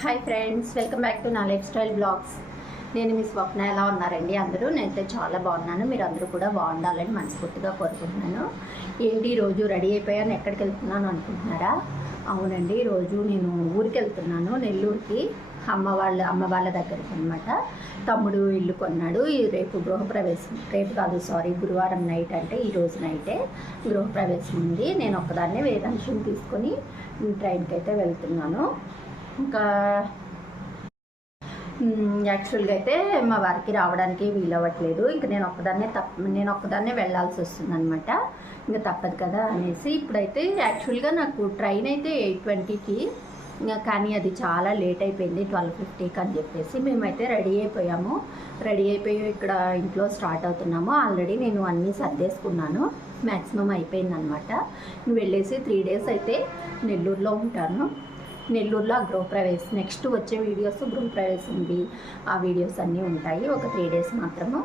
Hi friends, welcome back to నా life style blogs. నేను మీ స్వప్న. ఎలా ఉన్నారండి అందరూ? నేనైతే చాలా బాగున్నాను. మీరు అందరూ కూడా బాగుండాలని మనస్ఫూర్తిగా కోరుకుంటున్నాను. ఏంటి రోజు రెడీ అయిపోయాను, ఎక్కడికి వెళ్తున్నాను అనుకుంటున్నారా? అవునండి, రోజు నేను ఊరికి వెళ్తున్నాను, నెల్లూరుకి. అమ్మ వాళ్ళ దగ్గరికి అనమాట. తమ్ముడు ఇల్లు కొన్నాడు. రేపు గృహప్రవేశం, రేపు కాదు సారీ, గురువారం నైట్, అంటే ఈరోజు నైటే గృహప్రవేశం ఉంది. నేను ఒక్కదాన్నే వేదాంశం తీసుకొని ట్రైన్కి అయితే వెళ్తున్నాను. ఇంకా యాక్చువల్గా అయితే మా వారికి రావడానికి వీలవ్వట్లేదు. ఇంకా నేను ఒక్కదాన్నే వెళ్ళాల్సి వస్తుంది అనమాట. ఇంకా తప్పదు కదా అనేసి ఇప్పుడైతే యాక్చువల్గా నాకు ట్రైన్ అయితే 8:20కి, కానీ అది చాలా లేట్ అయిపోయింది 12:50కి అని చెప్పేసి మేమైతే రెడీ అయిపోయి ఇక్కడ ఇంట్లో స్టార్ట్ అవుతున్నాము. ఆల్రెడీ నేను అన్నీ సర్దేసుకున్నాను, మ్యాక్సిమం అయిపోయిందనమాట. వెళ్ళేసి 3 days అయితే నెల్లూరులో ఉంటాను. నెల్లూరులో గృహప్రవేశం, నెక్స్ట్ వచ్చే వీడియోస్ గృహప్రవేశంవి ఆ వీడియోస్ అన్నీ ఉంటాయి. ఒక 3 days మాత్రము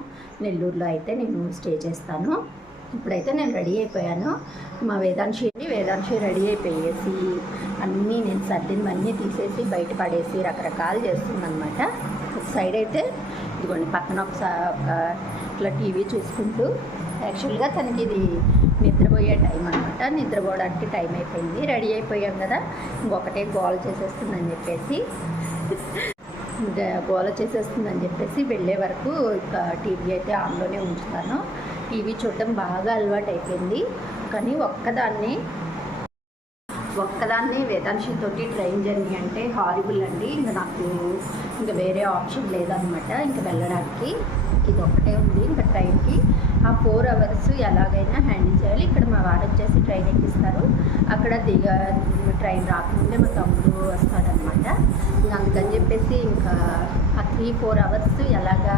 నెల్లూరులో అయితే నేను స్టే చేస్తాను. ఇప్పుడైతే నేను రెడీ అయిపోయాను. మా వేదాంశి రెడీ అయిపోయేసి అన్నీ నేను సర్దినవన్నీ తీసేసి బయట పడేసి రకరకాలు చేస్తుందన్నమాట. ఒక సైడ్ అయితే ఇదిగోండి పక్కన ఒక ఇట్లా టీవీ చూసుకుంటూ, యాక్చువల్గా తనకి ఇది నిద్రపోయే టైం అనమాట. నిద్రపోవడానికి టైం అయిపోయింది. రెడీ అయిపోయాం కదా, ఇంకొకటే గోల చేసేస్తుందని చెప్పేసి వెళ్ళే వరకు ఇక టీవీ అయితే ఆన్లోనే ఉంచుతాను. టీవీ చూడటం బాగా అలవాటు అయిపోయింది. కానీ ఒక్కదాన్ని వేదాంశితోటి ట్రైన్ జర్నీ అంటే హారిబుల్ అండి. నాకు ఇంకా వేరే ఆప్షన్ లేదనమాట. ఇంకా వెళ్ళడానికి ఇది ఒక్కటే ఉంది. ఇంకా ట్రైన్కి ఆ 4 hours ఎలాగైనా హ్యాండిల్ చేయాలి. ఇక్కడ మా వారు వచ్చేసి ట్రైన్ ఎక్కిస్తారు. అక్కడ ట్రైన్ రాకముందే మా తమ్ముడు వస్తాడనమాట. ఇంకా అందుకని చెప్పేసి ఇంకా ఆ 3-4 hours ఎలాగా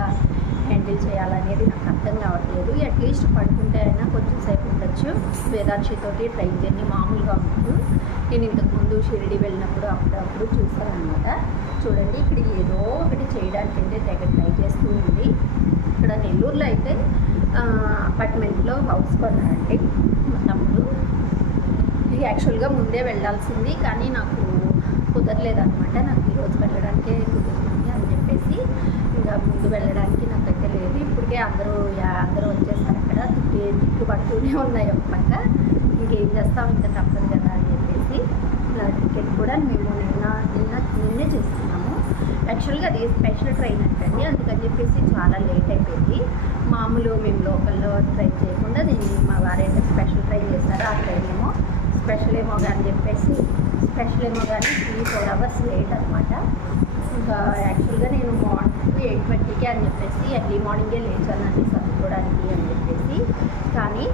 హ్యాండిల్ చేయాలనేది నాకు అర్థం కావట్లేదు. అట్లీస్ట్ పడుకుంటే అయినా కొంచెం సేపు ఉండొచ్చు. వేదాంశితోటి ట్రైన్ జర్నీ మామూలుగా ఉండదు. నేను ఇంతకుముందు షిరిడి వెళ్ళినప్పుడు అప్పుడప్పుడు చూస్తానమాట. చూడండి, ఇక్కడ ఏదో ఒకటి చేయడానికి అయితే తెగ ట్రై చేస్తూ ఉంది. ఇక్కడ నెల్లూరులో అయితే అపార్ట్మెంట్లో హౌస్ కొన్నారండి మా తమ్ముడు. యాక్చువల్గా ముందే వెళ్ళాల్సింది, కానీ నాకు కుదరలేదనమాట. నాకు ఈరోజు వెళ్ళడానికే కుదురుతుంది అని చెప్పేసి ఇంకా ముందు వెళ్ళడానికి నాకైతే లేదు. ఇప్పటికే అందరూ వచ్చేసారు. అక్కడ తిట్టుబడుతూనే ఉన్నాయి ఒక పక్క. ఇంకేం చేస్తాం, ఇంకా తప్పదు కదా అని చెప్పేసి టికెట్ కూడా మేము నిన్నే చేస్తున్నాము. యాక్చువల్గా అది స్పెషల్ ట్రైన్ అంటండి, అందుకని చెప్పేసి చాలా లేట్ అయిపోయింది. మామూలు మేము లోకల్లో ట్రైన్ చేయకుండా మా వారైతే స్పెషల్ ట్రైన్ చేస్తారు. ఆ ట్రైన్ ఏమో స్పెషల్ ఏమో కానీ 3-4 hours లేట్ అనమాట. ఇంకా యాక్చువల్గా నేను మార్నింగ్ 8:20కి అని చెప్పేసి ఎర్లీ మార్నింగే లేచానండి చదువుకోవడానికి అని చెప్పేసి. కానీ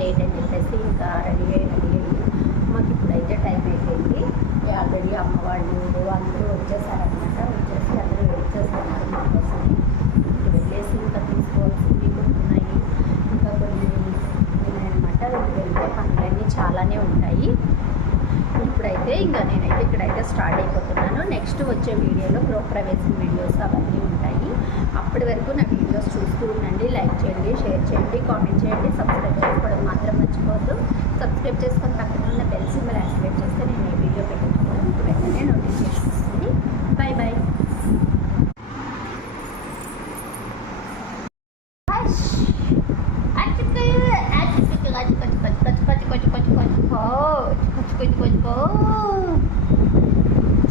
లేట్ అని చెప్పేసి ఇంకా రెడీ అయ్యి మాకు ఇప్పుడైతే టైం అయిపోయింది. ఆల్రెడీ అమ్మ వాళ్ళు అందరూ వచ్చేసారనమాట. అందరూ వెయిట్ చేస్తున్నారు మా కోసమే. ఇంక వెళ్ళేసి ఇంకా తీసుకోవాల్సింది ఉన్నాయి, ఇంకా కొన్ని ఉన్నాయన్నమాట. వెళ్ళే పనులన్నీ చాలానే ఉంటాయి. ఇప్పుడైతే ఇంకా నేనైతే ఇక్కడైతే స్టార్ట్ అయిపోతున్నాను. నెక్స్ట్ వచ్చే వీడియోలో గృహప్రవేశం వీడియోస్ అవన్నీ ఉంటాయి. అప్పటి వరకు నా వీడియోస్ చూస్తూ ఉండండి. లైక్ చేయండి, షేర్ చేయండి, కామెంట్ చేయండి, సబ్స్క్రైబ్ చేసుకోవడం మాత్రం మర్చిపోవద్దు. సబ్స్క్రైబ్ చేసుకొని పక్కన ఉన్న బెల్ సింబల్ యాక్టివేట్ చేస్తే నేను ఈ వీడియో పెట్టినప్పుడు మీకు వెంటనే నోటిఫికేషన్ వస్తుంది. Bye bye.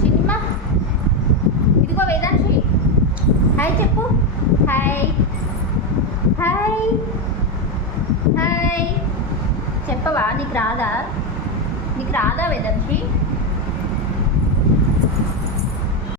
సినిమా ఇదిగో వేదాంశి, హాయ్ చెప్పు. హాయ్ హాయ్ హాయ్ చెప్పవా? నీకు రాదా వేదాంశి?